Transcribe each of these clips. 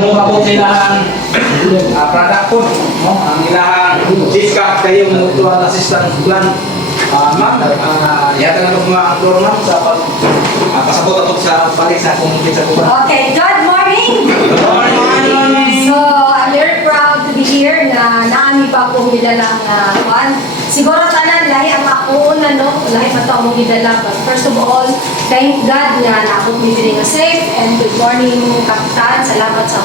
kung mabot nilang product po, no? Ang ilang GCAP kayo mutual assistance plan. Ma'am, yata na ito mga aktor ma'am sa pasabot ito sa balik sa community sa kuban. Okay, good morning! Good morning! So, I'm very proud to be here na naami pa akong gidalang one. Siguro tanan, lahi ang ako na, no? Lahi pa ito akong gidala. But first of all, thank God na naabot mi diri nga safe. And good morning, Kapitan. Salamat sa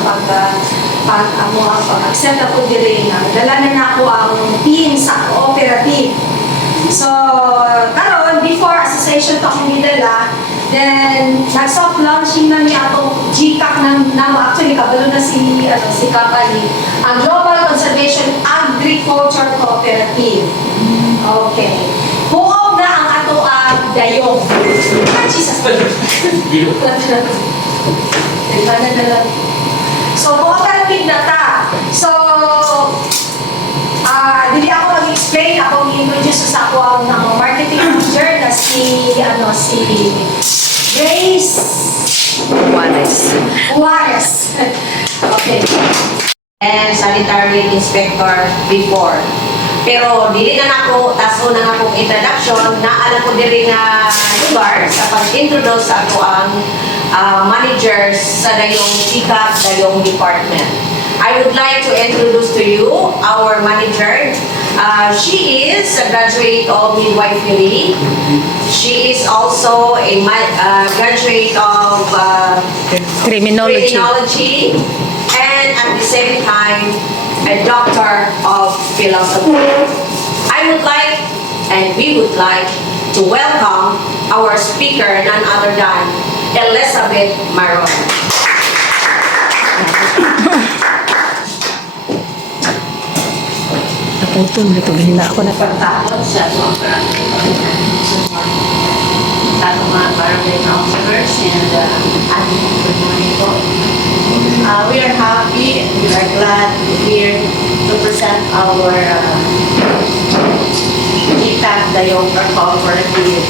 pag-accept ako diri nga. Dala na ako ang team sa cooperative. So, karon before association to akong gidala, then nag-soft launching na niya ako GCAC ng actually kabalo na si Kapali, ang Global Conservation Agriculture Cooperative. Okay. Huwag na ang ato ang dayong. Ah, Jesus! So, cooperative na ta. So, hindi ako mag-explain, ako mag-introduce sa ako ang marketing manager na si Grace Juarez. Okay. And sanitary inspector before. Pero dili na nako taso na akong introduction na alam ko diri nga lugar sa pag-introduce sa ato ang managers sa dayong GCAP dayong department. I would like to introduce to you our manager. She is a graduate of midwifery. She is also a graduate of criminology, and at the same time, a doctor of philosophy. I would like, and we would like, to welcome our speaker, none other than Elizabeth Maron. Naputol dito, gihina ako na Pagtakot sa mga barangay councilors and good morning po. We are happy and we are glad to be here to present our GCAP Dayong Cooperative.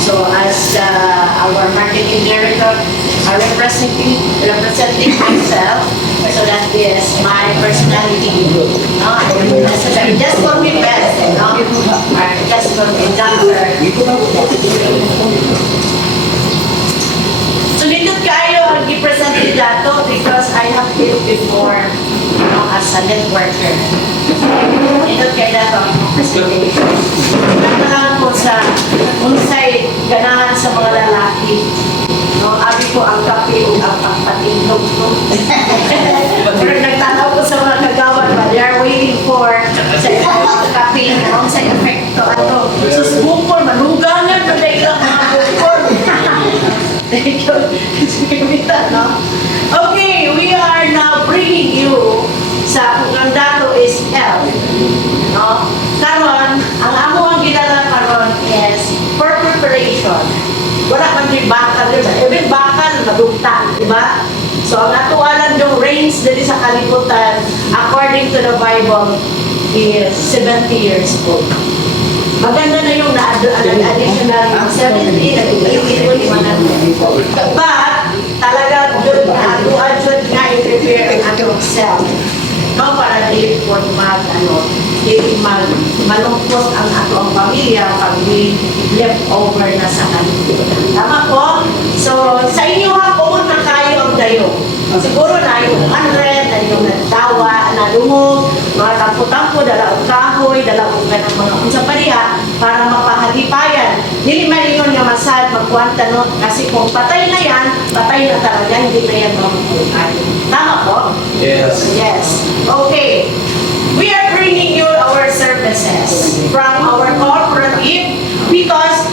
So as our marketing director, representing myself, so that is my personality. Just for me best, just for me doctor. So dito kayo ang i-present nila to because I have been before as a networker. Dito kayo na to ang presentation. Nagtalang po sa unsay ganahan sa mga lalaki. Abi ko ang kape o ang pagpatindog ko. Pero nagtanaw ko sa mga kagawan ba, they are waiting for sa kape na sa effect to ato. So bukol, manugangan na dahil lang mga bukol. Okay, we are now bringing you sa kung dato is health. Karon, ang amo ang ginala karon is for preparation. Wala man yung bakal, even bakal, madugtang, diba? So, ang atualan yung range dito sa kalibutan, according to the Bible, is 70 years old. Maganda na yung additional 70, nag-80, 100. But, talaga doon na atuan dyan nga i-prepare ang atong self. Para di po malungkot ang atong pamilya pag we left over na sa kalibutan. Tama po? So, sa inyo hapon na kayo ang dayo. Siguro na yung 100, na yung nagtawa, nalungog, mga tampo-tampo, dala ang kahoy, dala ang ganang mga unsapariha para mapahalipayan. Dili man yun nga masad, magkuwanta no? Kasi kung patay na yan, patay na talaga, hindi na yan mamubuhay. Tama po? Yes. Yes. Okay. We are bringing you our services from our cooperative because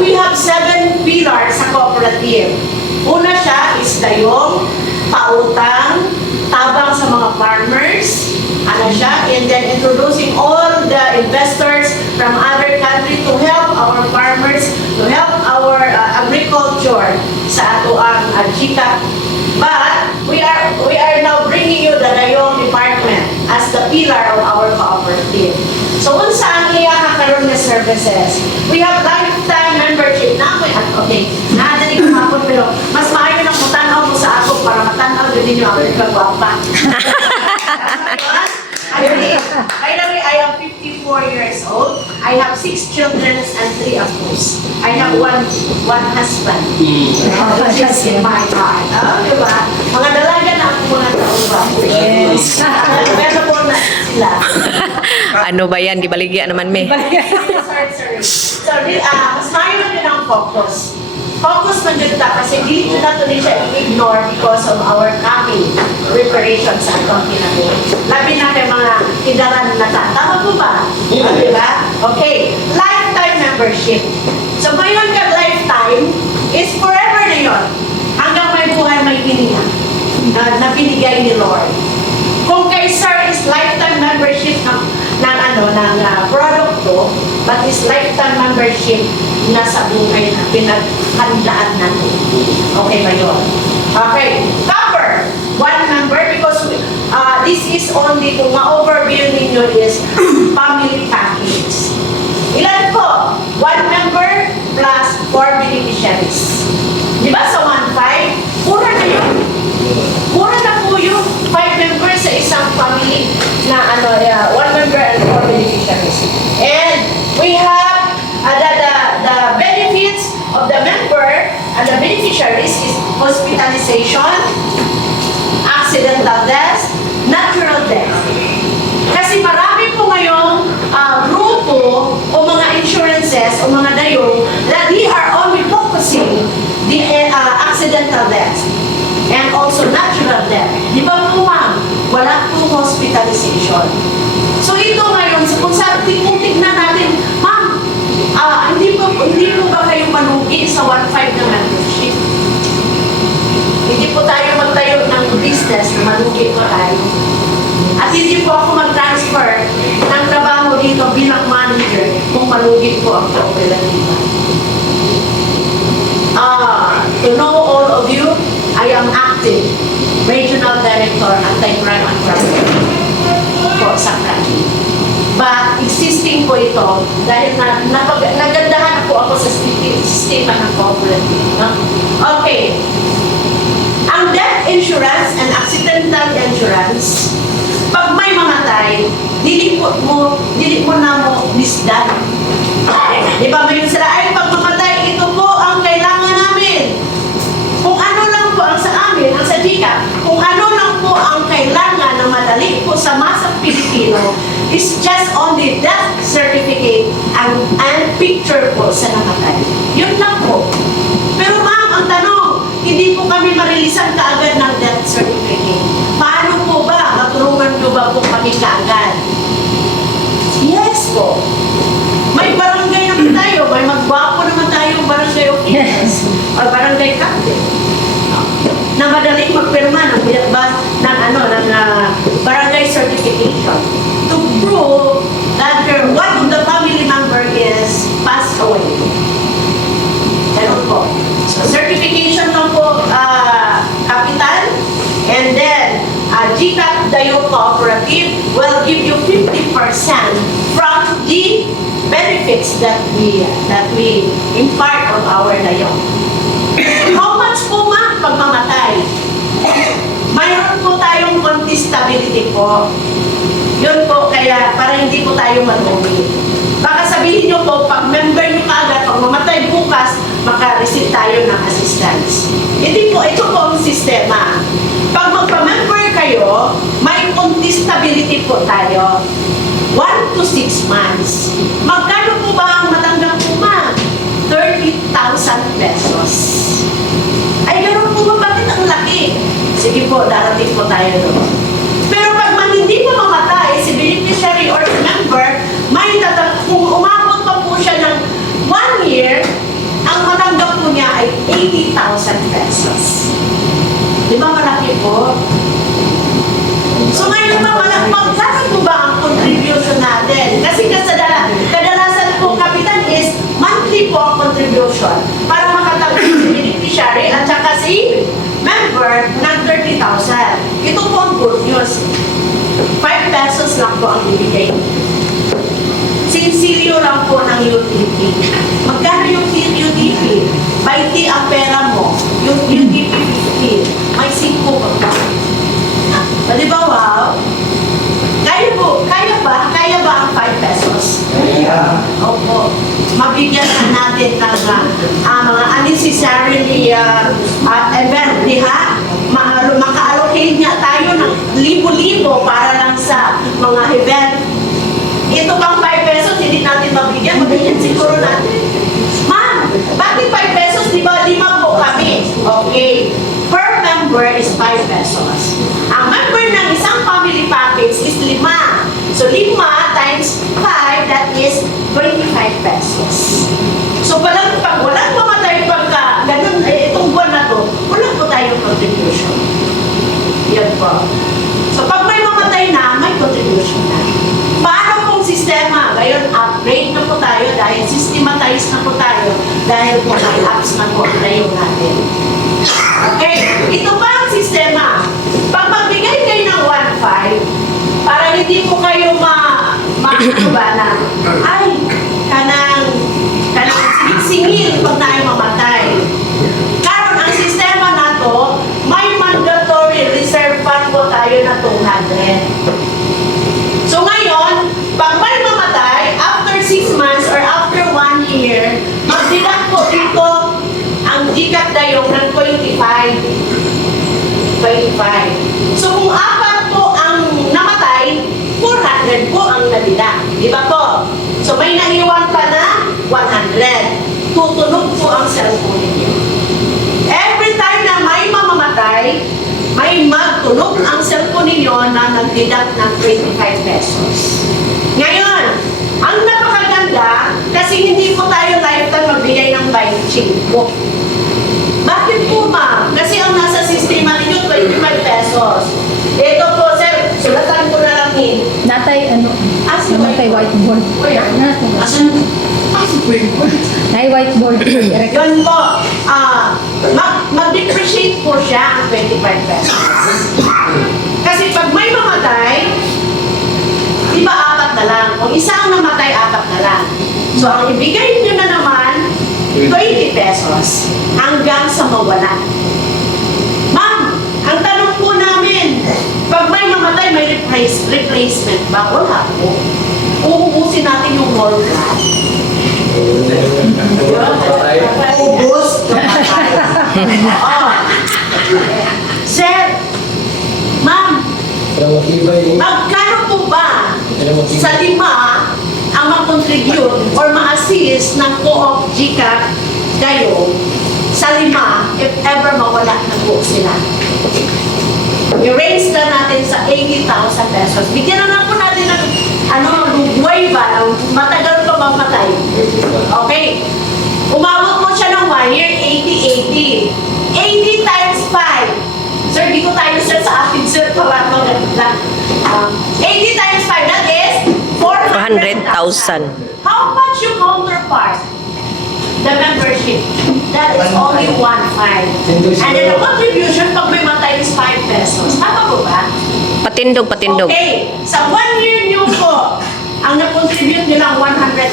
we have 7 pillars sa cooperative. Una siya is dayong, pautang, tabang sa mga farmers, and then introducing all the investors from other country to help our farmers, to help our agriculture sa ato ang GCAP. But we are now bringing you the Dayong department as the pillar of our cooperative. So unsa ang iya kakaroon na services? We have lifetime membership na okay, nadali ko hapon pero mas maayo na kung tanaw mo sa ako para matanaw pwede nyo ako nagkagwapa. By the way, I am 54 years old. I have 6 children and 3 apos. I have one husband. Which is in my heart. Diba? Mga dalaga na ako mga taong yes. Pero po na sila. Ano ba yan? Di baligya naman, me. Sorry. So, mas mayo din ang focus. Focus man dito ta kasi dito na to siya i-ignore because of our coming preparation sa atong kinabuhi. Labi na kay mga kidaran na ta. Tama po ba? Di ba? Okay. Lifetime membership. So, ngayon ka lifetime is forever na yun. Hanggang may buhay may hininga na binigay ni Lord. Kung kay Sir is lifetime membership ng produkto, but is lifetime membership na sa buhay na pinaghandaan natin. Okay ba yun? Okay. Cover. One member because this is only kung ma-overview ninyo is family package. Ilan po? One member plus 4 beneficiaries. Di ba sa 1.5? Mura na yun. Mura na po yung 5 members sa isang family na one member and 4 beneficiaries. And we have the benefits of the member and the beneficiaries is hospitalization, accidental death, natural death. Kasi marami po ngayong grupo o mga insurances o mga dayong that they are only focusing the accidental death and also natural death. Di ba po ma'am? Wala po hospitalization. So ito ngayon, kung sa tignan natin, ma'am, hindi po ba kayo malugi sa 1.5 na membership? Hindi po tayo magtayo ng business na malugi po tayo. At hindi po ako mag-transfer ng trabaho dito bilang manager kung malugi po ang kooperatiba. To know all of you, I am acting Regional Director Anti-Crime and Corruption po sa Kraki. But existing po ito dahil nagandahan po ako sa sistema ng cooperative. No? Okay. Ang death insurance and accidental insurance, pag may mamatay, dili mo na mo lisdan. Di ba may sila, ay pag mamatay, ito po ang kailangan namin. Kung ano lang po ang sa amin, ang sa Jika, kung ano lang po ang kailangan na madali po sa masang Pilipino is just only death certificate and picture po sa namatay. Yun lang po. Pero ma'am, ang tanong, hindi po kami marilisan kaagad ng death certificate. Paano po ba? Matulungan nyo ba po kami kaagad? Yes po. May barangay naman tayo, may magwapo naman tayong barangay officials or barangay captain na madaling magpirma ng barangay certification to prove that one of the family member is passed away. Ganun po. So certification lang po capital, and then GCAP Dayo Cooperative will give you 50% from the benefits that we impart on our Dayo. How much po ma'am pag mamatay? Mayroon po tayong contestability po. Yun po, kaya para hindi po tayo malugi. Baka sabihin nyo po, pag member nyo kaagad, pag mamatay bukas, maka-receive tayo ng assistance. Hindi po, ito po ang sistema. Pag magpa-member kayo, may contestability po tayo. 1 to 6 months. Magkano po ba ang matanggap po ma'am? 30,000 pesos. Ay, gano'n po ba? Bakit ang laki? Sige po, darating po tayo doon. Pero pag hindi po mamatay, si beneficiary or member, kung umabot pa po siya ng 1 year, ang matanggap po niya ay 80,000 pesos. Di ba malaki po? So ngayon ba, magkano po ba ang contribution natin? Kasi kadalasan po, kapitan, is monthly po ang contribution para makatanggap si beneficiary at saka si member ng 30,000. Ito po ang good news. 5 pesos lang po ang ibigay. Sinsilyo lang po ng UTP. Magkano yung UTP? 20 ang pera mo. Yung UTP 15. May 5 pa. Opo. Mabigyan na natin ng mga unnecessarily event, di ha? Maka-allocate nga tayo ng libo-libo para lang sa mga event. Ito bang 5 pesos, hindi natin mabigyan siguro natin. Ma'am, bakit 5 pesos? Di ba 5 po kami? Okay. Per member is 5 pesos. Ang member ng isang family package is 5. So 5 times 5, that is 25 pesos. So pag walang mamatay pagka ganun, itong buwan na to, wala po tayong contribution. Yan po. So pag may mamatay na, may contribution na. Paano pong sistema? Ngayon, upgrade na po tayo dahil systematize na po tayo dahil po may apps na po tayo natin. Okay, ito ba ang sistema? Pag magbigay kayo ng 1.5, para hindi po kayo ano ba na, ay, kanang singil pag tayo mamatay. Karon ang sistema na to, may mandatory reserve fund po tayo na 200. So ngayon, pag may mamatay, after 6 months or after 1 year, magdidak po dito ang GCAP dayong ng 25. So kung 4 po ang namatay, 400 po ang nadidak. Di ba po? So may naiwan pa na 100. Tutunog po ang cellphone ninyo. Every time na may mamamatay, may magtunog ang cellphone ninyo na nagdidak ng 25 pesos. Ngayon, ang napakaganda, kasi hindi po tayo lifetime magbigay ng 25 po. Bakit po ma'am? Kasi ang nasa sistema ninyo, 25 pesos. Ito po, sir, sulatan ko na lang ni. Natay, Si namatay whiteboard. Asan? Nay whiteboard. Yun po, mag-depreciate po siya ang 25 pesos. Kasi pag may mamatay, di ba 4 na lang? Kung isa ang namatay, 4 na lang. So ang ibigay nyo na naman, 20 pesos hanggang sa mawala. Ma'am, ang tanong po namin, pag may mamatay, may replacement ba? Wala po. Uubusin natin yung whole plan. Ubus kapatay. Sir, ma'am, magkano po ba sa 5 ang ma-contribute or ma-assist ng co-op GCAP kayo sa 5 if ever mawala na po sila? I-raise na natin sa 80,000 pesos. Bigyan na lang po natin ng buhay ba, matagal pa mamatay. Okay. Umabot mo siya ng 1 year, 80. 80 times 5. Sir, di ko tayo sir sa akin, sir, para ito lang. 80 times 5, that is 400,000. How much yung counterpart? The membership. That is only 1.5. And then the contribution pag may matay is 5 pesos. Tama po ba? Patindog. Okay. Sa 1 year nyo po, ang na-contribute nyo lang 100,000.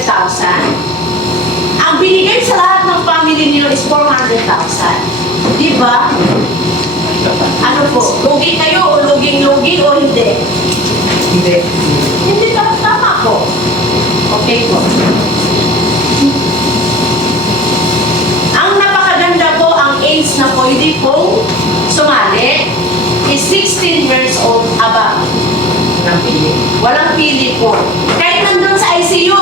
Ang binigay sa lahat ng family nyo is 400,000. Di ba? Ano po? Lugi kayo o luging-lugi o hindi? Hindi. Hindi tama po. Okay po. Ang napakaganda po, ang age na pwede pong sumali is 16 years old above. Walang pili po. Kahit nandun sa ICU,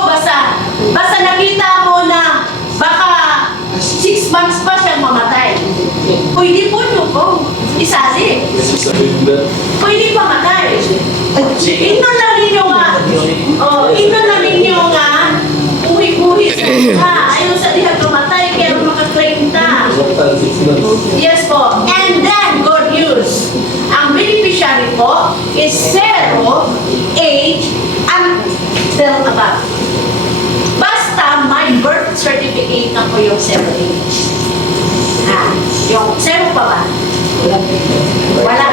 basta nakita mo na baka 6 months pa siyang mamatay. Pwede po nyo po isali. Pwede pamatay. Inon lang ninyo nga. Inon lang ninyo nga. Uwi-uwi sa ayaw sa diha pamatay, kaya makaklaim ta. Yes po. And then, good news. Ang beneficiary po is 0 age until above. Basta may birth certificate na po yung 0 age. Yung 0 pa ba? Wala,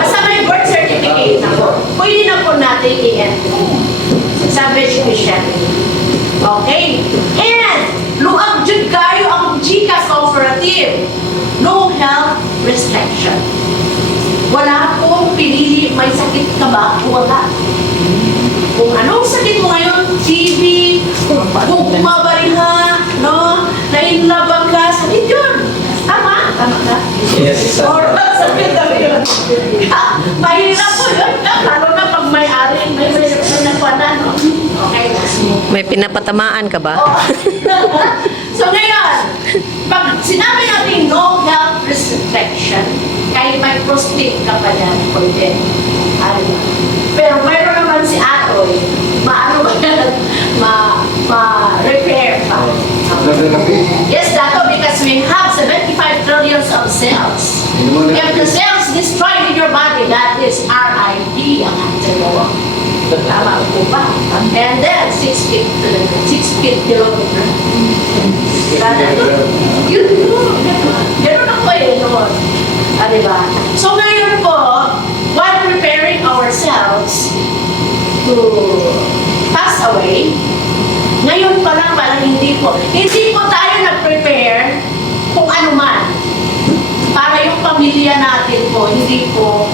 basta may birth certificate na po. Pwede na po natin i-enter sa beneficiary. Okay? And, luag jud kayo ang GCAP cooperative. No health restriction. Wala pong pinili, may sakit ka ba? Wala. Kung anong sakit mo ngayon, TV, bumabariha, no? Nainlabang ka, sakit yun. Tama? Tama ka? Yes, Or, sakit na yun. Mahirap po yun. Lalo na pag may-ari, may pinagpanan, no? Okay. May pinapatamaan ka ba? Oh. So ngayon, pag sinabi natin no health restriction, kahit may prostate ka pa dyan, pwede. Ano? Pero mayroon naman si Atoy, maano ba yan? Ma-repair pa. Yes, Dato, because we have 75 trillions of cells. If the cells destroyed in your body, that is RIP ang ating mo. Tama po ba? And then, 6 feet kilometer. Yun po. Ganun ako eh, noon. Diba? So ngayon po, while preparing ourselves to pass away, ngayon pa lang parang hindi po tayo nag-prepare kung ano man. Para yung pamilya natin po, hindi po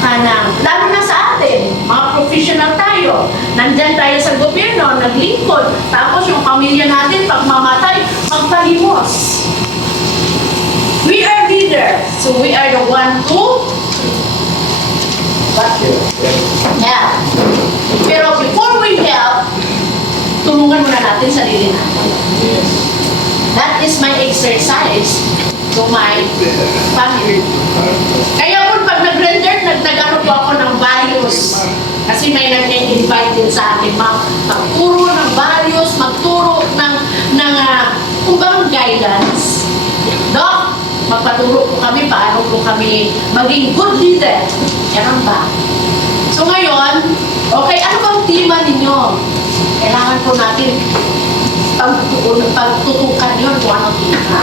lalo na sa atin, mga professional tayo. Nandyan tayo sa gobyerno, naglingkod. Tapos yung pamilya natin, pag mamatay, magpalimos. We are leaders, so we are the one to help. Pero before we help, tulungan muna natin sarili natin. That is my exercise to my family. Kaya po pag nag-render, nagtagano po ako ng values. Kasi may nag-invite din sa akin, magturo ng values, magturo ng kumbang guidance. Doc, magpaturo po kami paano po kami maging good leader. Yan ba? So ngayon, okay, ano bang tema ninyo? Kailangan po natin pagtutukan yun kung anong tema.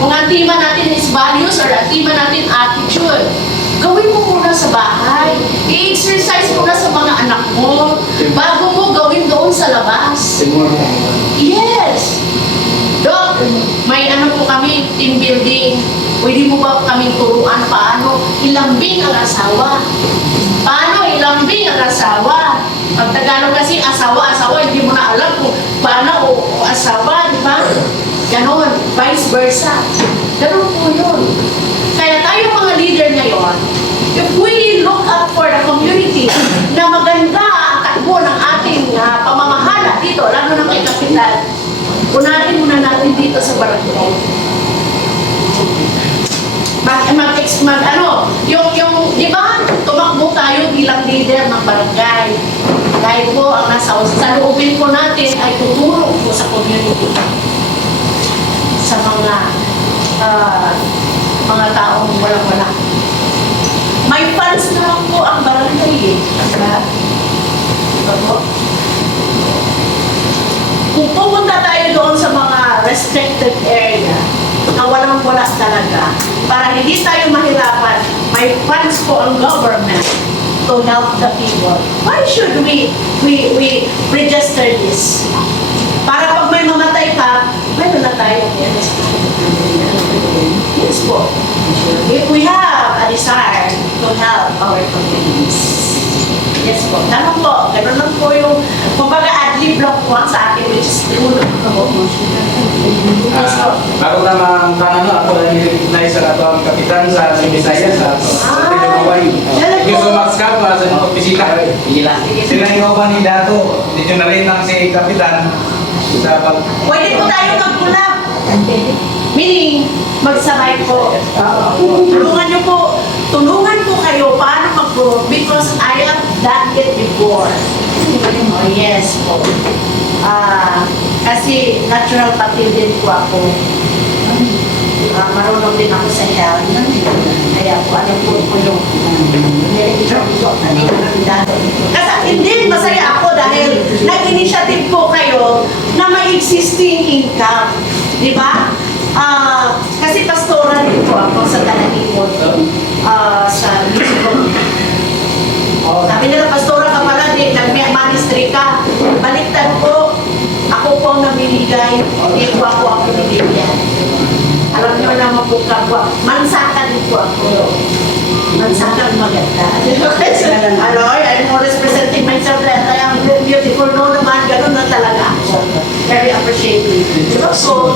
Kung ang tema natin is values or ang tema natin attitude, gawin mo muna sa bahay. I-exercise mo na sa mga anak mo bago mo gawin doon sa labas. Yes! Doc, may ano po kami, team building. Pwede mo ba kaming turuan paano ilambing ang asawa? Paano ilambing ang asawa? Pag Tagalog kasi asawa, hindi mo na alam kung paano o asawa, di ba? Ganon, vice versa. Ganon po yun. Kaya tayo mga leader ngayon, if we look up for the community na maganda ang takbo ng ating pamamahala dito, lalo na kay Kapitan, unahin muna natin dito sa barangay. Di ba, tumakbo tayo bilang leader ng barangay. Dahil po, ang nasa loobin po natin ay tutulong po sa community. Sa mga taong walang-wala. May funds naman po ang barangay eh. Diba po? Kung pumunta tayo doon sa mga restricted area, na walang-wala talaga, para hindi tayo mahirapan, may funds po ang government to help the people. Why should we register this? Para pag may mamatay ka, meron na tayo. Yes po. If we have a desire to help our communities. Yes po. Ganun po. Ganun lang po yung kumbaga ad-lib lang po sa akin, which is true. Yes po. Ako namang tanano, ako lang i-recognize sa ato ang kapitan sa Bisaya sa ato. Sa Tinaway. Thank you so much ka pa sa pagkabisita. Sila yung ba ni Dato? Dito na rin lang si kapitan sa pag... Pwede po tayo mag-collab. Meaning, magsabay po. Tulungan po kayo paano mag-grow because I have done it before. Oh, yes po. Kasi natural patil din po ako. Marunong din ako sa health. Kaya po, ano po yung kasi hindi, masaya ako dahil nag-initiative po kayo na may existing income. Di ba? Kasi pastora din po ako sa Talanipot. Sa Lisbon. Sabi nila, pastora ka pala, nag-ministry ka. Baliktad po. Ako po ang namimigay. Hindi po ako binibigyan. Alam niyo naman po kapwa. Mansakan din po ako. Mansakan maganda. I'm always presenting myself that I am beautiful. No naman, gano'n. initiative. Diba po?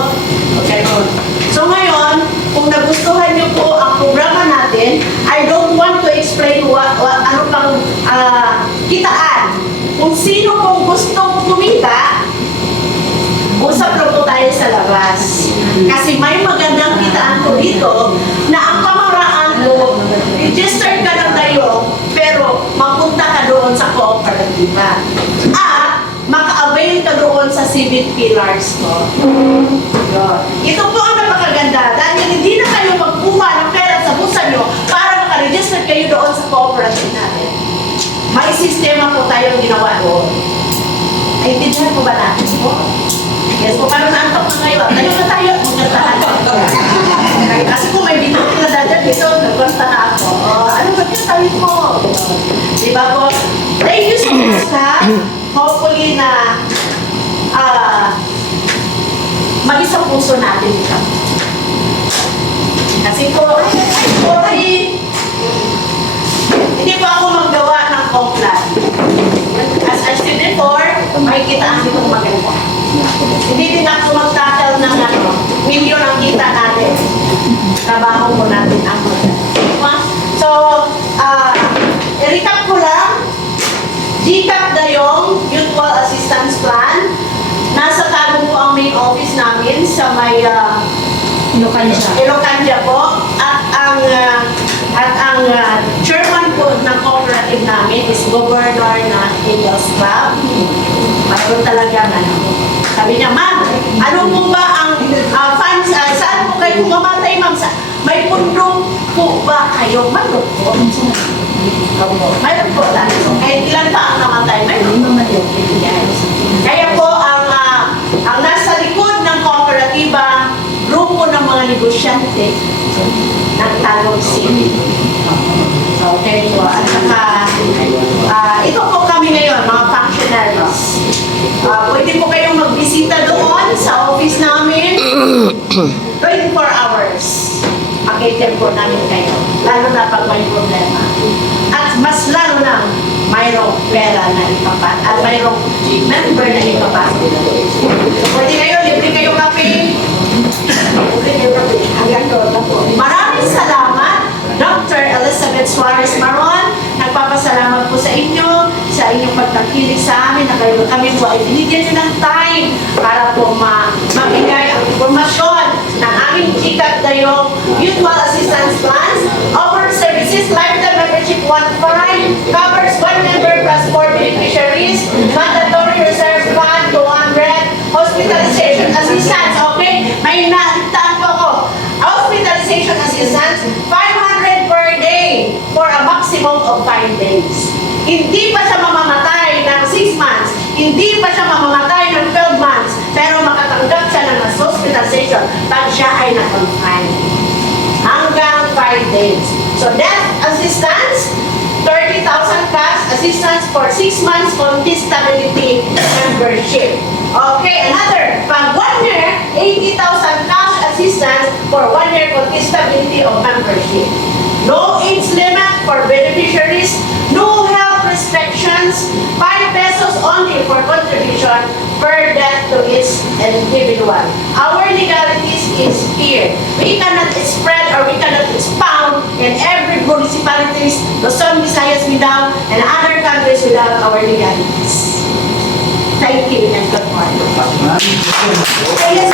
Ganun. So ngayon, kung nagustuhan niyo po ang programa natin, I don't want to explain ano pang kitaan. Kung sino pong gustong kumita, usap lang po tayo sa labas. Kasi may magandang kitaan ko dito na ang kamaraan mo, register ka ng tayo, pero mapunta ka doon sa kooperatiba. At maka-avail ka doon sa civic pillars ko. Ito po ang napakaganda dahil hindi na kayo magkuha ng pera sa busa nyo para maka-register kayo doon sa cooperative natin. May sistema po tayong ginawa doon. Ay, tindihan po ba natin po? Yes po, parang naantok na ngayon. Tayo na tayo, magkantahan. Kasi kung may bito na dadyan dito, nagkanta na ako. Ano ba yung tayo mo? Diba po? Thank you so much ha. Hopefully na mag-isang puso natin ito. Kasi po, hindi po ako maggawa ng komplan. As I said before, may kitaan ditong maganda. Hindi din ako magtatal ng milyon ang kita natin. Trabaho mo natin ang maganda. So, i-recap ko lang. GCAP Dayong Mutual Assistance Plan. Nasa Tagum po ang main office namin sa may Ilocandia po. At ang chairman po ng cooperative namin is Governor na Angels Club. Mayroon talagang sabi niya, ma'am, ano po ba ang funds, saan po kayo mamatay, ma'am? May pundong po ba kayo? Mayroon po. Mayroon po lang. Kahit ilan pa ang namatay, mayroon po. Kaya po, ang nasa likod ng kooperatiba, grupo ng mga negosyante ng Tagum City. Okay po. At saka, ito po kami ngayon, mga functionaries. Pwede po kayong magbisita doon sa office namin. 24 hours. Pakitin po namin kayo. Lalo na pag may problema. At mas lalo na mayroong pera na ipapat. At mayroong member na ipapat. Pwede kayo, libre kayo kape. Libre kayo kape. Hanggang doon na po. Maraming salamat, Dr. Elizabeth Suarez Maron. Nagpapasalamat po sa inyo, sa inyong pagtangkilik sa amin na kayo kami po ay binigyan nyo ng time para po mabigay ang informasyon ng aming GCAP Dayong Mutual Assistance Plans. Offer services, lifetime membership 1.5, covers 1 member plus 4 beneficiaries, mandatory reserve fund 200, hospitalization assistance, okay? May nakitaan po ko. Hospitalization assistance, 500 per day for a maximum of 5 days. Hindi pa siya mamamatay ng 6 months, hindi pa siya mamamatay ng 12 months, pero makatanggap siya ng hospitalization pag siya ay na-confine. Hanggang 5 days. So death assistance, 30,000 cash assistance for 6 months contestability membership. Okay, another. Pag 1 year, 80,000 cash assistance for 1 year contestability of membership. No age limit for beneficiaries, no health restrictions, 5 pesos only for contribution per death to each individual. Our legalities is here. We cannot spread or we cannot expound in every municipalities, Luzon, Visayas, Mindanao, and other countries without our legalities. Thank you and good morning. Yes.